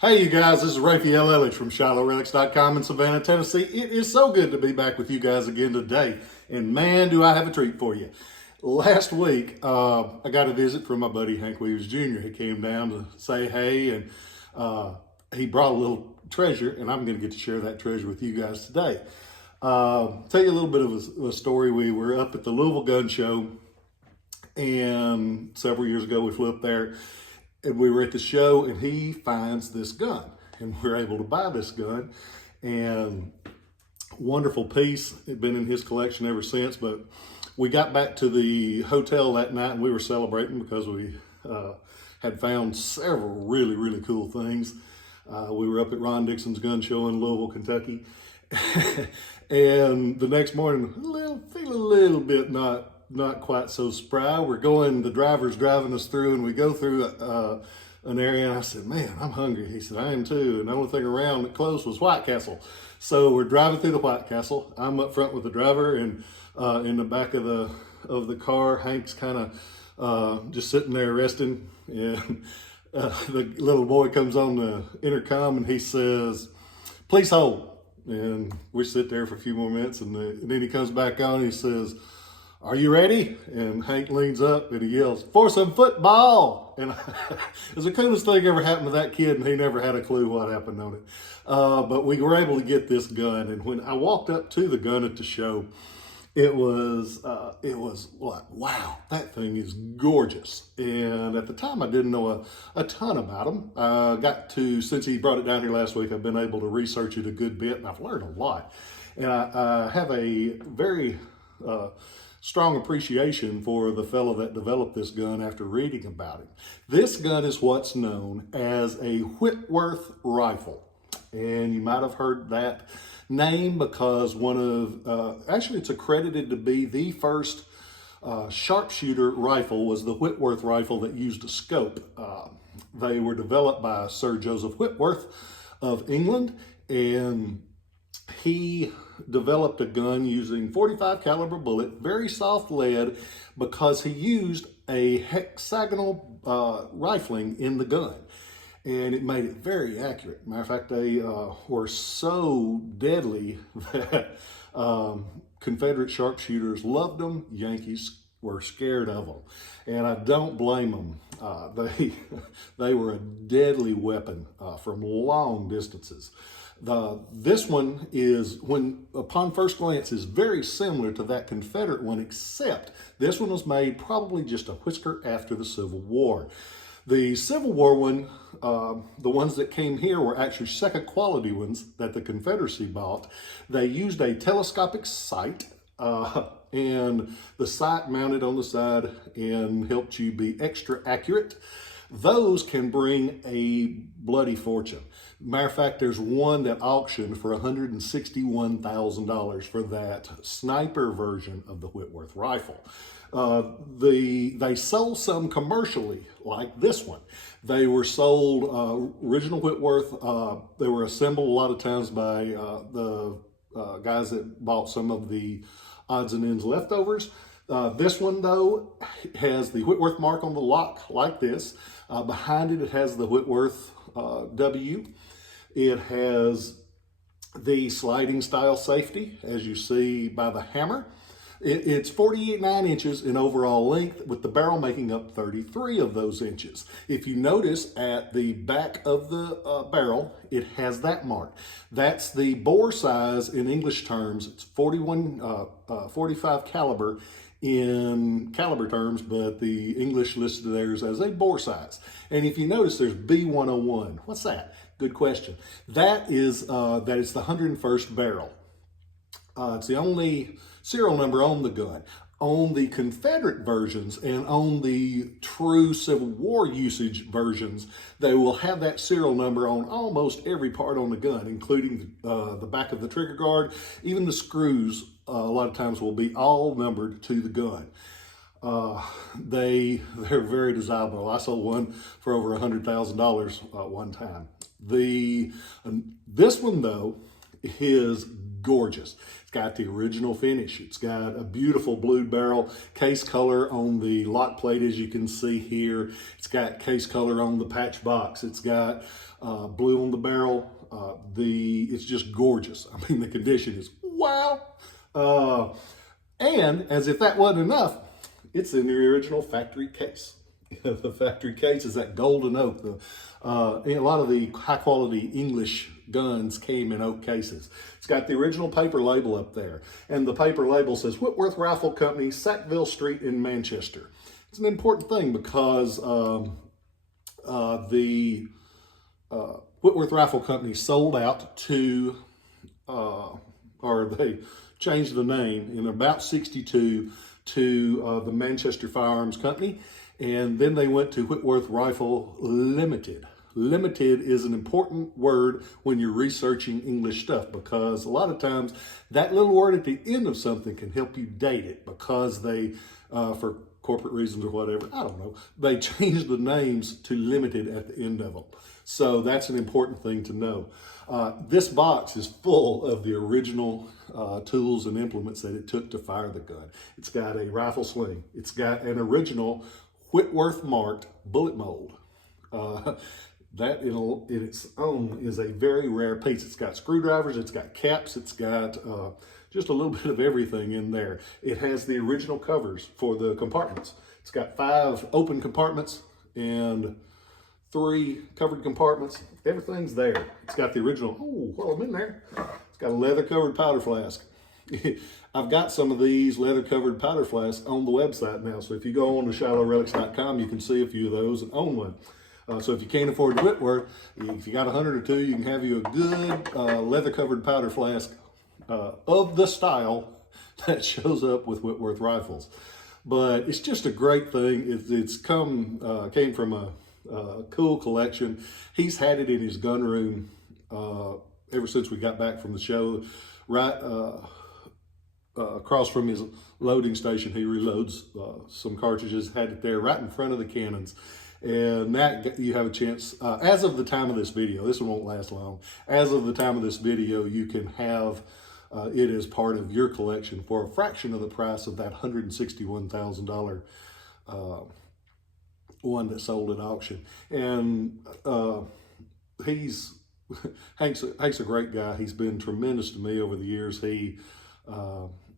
Hey, you guys, this is Rafael Eledge from Relics.com in Savannah, Tennessee. It is so good to be back with you guys again today. And man, do I have a treat for you. Last week, I got a visit from my buddy Hank Weaves Jr. He came down to say hey, and he brought a little treasure, and I'm going to get to share that treasure with you guys today. Tell you a little bit of a story. We were up at the Louisville Gun Show, and several years ago we flew up there. And we were at the show, and he finds this gun, and we're able to buy this gun. And wonderful piece. It's been in his collection ever since. But we got back to the hotel that night, and we were celebrating because we had found several really, really cool things. We were up at Ron Dixon's gun show in Louisville, Kentucky. And the next morning, feel a little bit not quite so spry. The driver's driving us through, and we go through an area, and I said, man, I'm hungry. He said, I am too. And the only thing around that close was White Castle. So we're driving through the White Castle. I'm up front with the driver, and in the back of the car, Hank's kind of just sitting there resting. And the little boy comes on the intercom, and he says, please hold. And we sit there for a few more minutes, and then he comes back on, and he says, are you ready? And Hank leans up and he yells, for some football. And it was the coolest thing ever happened to that kid, and he never had a clue what happened on it. But we were able to get this gun. And when I walked up to the gun at the show, it was like, wow, that thing is gorgeous. And at the time, I didn't know a ton about them. Since he brought it down here last week, I've been able to research it a good bit, and I've learned a lot. And I have a very strong appreciation for the fellow that developed this gun after reading about it. This gun is what's known as a Whitworth rifle. And you might have heard that name because actually it's accredited to be the first sharpshooter rifle was the Whitworth rifle that used a scope. They were developed by Sir Joseph Whitworth of England, and he developed a gun using 45 caliber bullet, very soft lead, because he used a hexagonal rifling in the gun. And it made it very accurate. Matter of fact, they were so deadly that Confederate sharpshooters loved them. Yankees were scared of them. And I don't blame them. They were a deadly weapon from long distances. This one is, upon first glance, is very similar to that Confederate one, except this one was made probably just a whisker after the Civil War. The Civil War one, the ones that came here were actually second quality ones that the Confederacy bought. They used a telescopic sight, and the sight mounted on the side and helped you be extra accurate. Those can bring a bloody fortune. Matter of fact, there's one that auctioned for $161,000 for that sniper version of the Whitworth rifle. They sold some commercially, like this one. They were sold original Whitworth. They were assembled a lot of times by the guys that bought some of the odds and ends leftovers. This one, though, has the Whitworth mark on the lock like this. Behind it, it has the Whitworth W. It has the sliding style safety, as you see by the hammer. It's 48.9 inches in overall length, with the barrel making up 33 of those inches. If you notice at the back of the barrel, it has that mark. That's the bore size in English terms. It's 45 caliber in caliber terms, but the English listed theirs as a bore size. And if you notice, there's B101. What's that? Good question. That is it's the 101st barrel. It's the only serial number on the gun. On the Confederate versions and on the true Civil War usage versions, they will have that serial number on almost every part on the gun, including the back of the trigger guard. Even the screws, a lot of times, will be all numbered to the gun. They're very desirable. I sold one for over $100,000 one time. This one, though, is gorgeous. It's got the original finish. It's got a beautiful blue barrel, case color on the lock plate, as you can see here. It's got case color on the patch box. It's got blue on the barrel. It's just gorgeous. I mean, the condition is wow. And as if that wasn't enough, it's in the original factory case. The factory case is that golden oak. A lot of the high quality English guns came in oak cases. It's got the original paper label up there. And the paper label says Whitworth Rifle Company, Sackville Street in Manchester. It's an important thing because the Whitworth Rifle Company sold out to, or they changed the name in about 62 to the Manchester Firearms Company. And then they went to Whitworth Rifle Limited. Limited is an important word when you're researching English stuff, because a lot of times that little word at the end of something can help you date it, because they, for corporate reasons or whatever, I don't know, they changed the names to Limited at the end of them. So that's an important thing to know. This box is full of the original tools and implements that it took to fire the gun. It's got a rifle sling. It's got an original Whitworth marked bullet mold. That in its own is a very rare piece. It's got screwdrivers, it's got caps, it's got just a little bit of everything in there. It has the original covers for the compartments. It's got 5 open compartments and 3 covered compartments. Everything's there. It's got the original, oh, well, I'm in there. It's got a leather covered powder flask. I've got some of these leather covered powder flasks on the website now. So if you go on to ShilohRelics.com, you can see a few of those and own one. So if you can't afford Whitworth, if you got 100 or 2, you can have you a good leather covered powder flask of the style that shows up with Whitworth rifles. But it's just a great thing. It's came from a cool collection. He's had it in his gun room ever since we got back from the show. Right across from his loading station, he reloads some cartridges, had it there right in front of the cannons. And that you have a chance, as of the time of this video, this one won't last long. As of the time of this video, you can have it as part of your collection for a fraction of the price of that $161,000 one that sold at auction. And Hank's a great guy. He's been tremendous to me over the years. He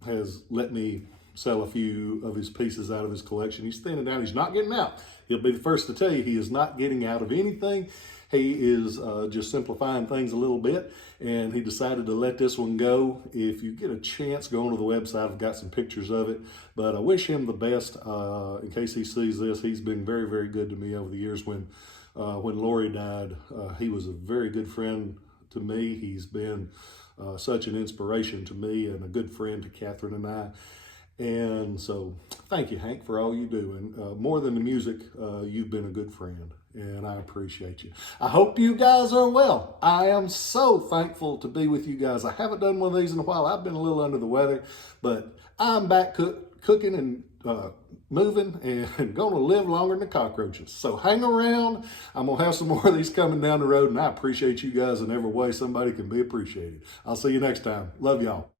has let me sell a few of his pieces out of his collection. He's thinning out. He's not getting out. He'll be the first to tell you he is not getting out of anything. He is just simplifying things a little bit, and he decided to let this one go. If you get a chance, go onto the website. I've got some pictures of it, but I wish him the best in case he sees this. He's been very, very good to me over the years. When Lori died, he was a very good friend to me. He's been such an inspiration to me and a good friend to Catherine and I. And so thank you, Hank, for all you do. And more than the music, you've been a good friend, and I appreciate you. I hope you guys are well. I am so thankful to be with you guys. I haven't done one of these in a while. I've been a little under the weather, but I'm back cooking and moving and going to live longer than the cockroaches. So hang around. I'm going to have some more of these coming down the road, and I appreciate you guys in every way somebody can be appreciated. I'll see you next time. Love y'all.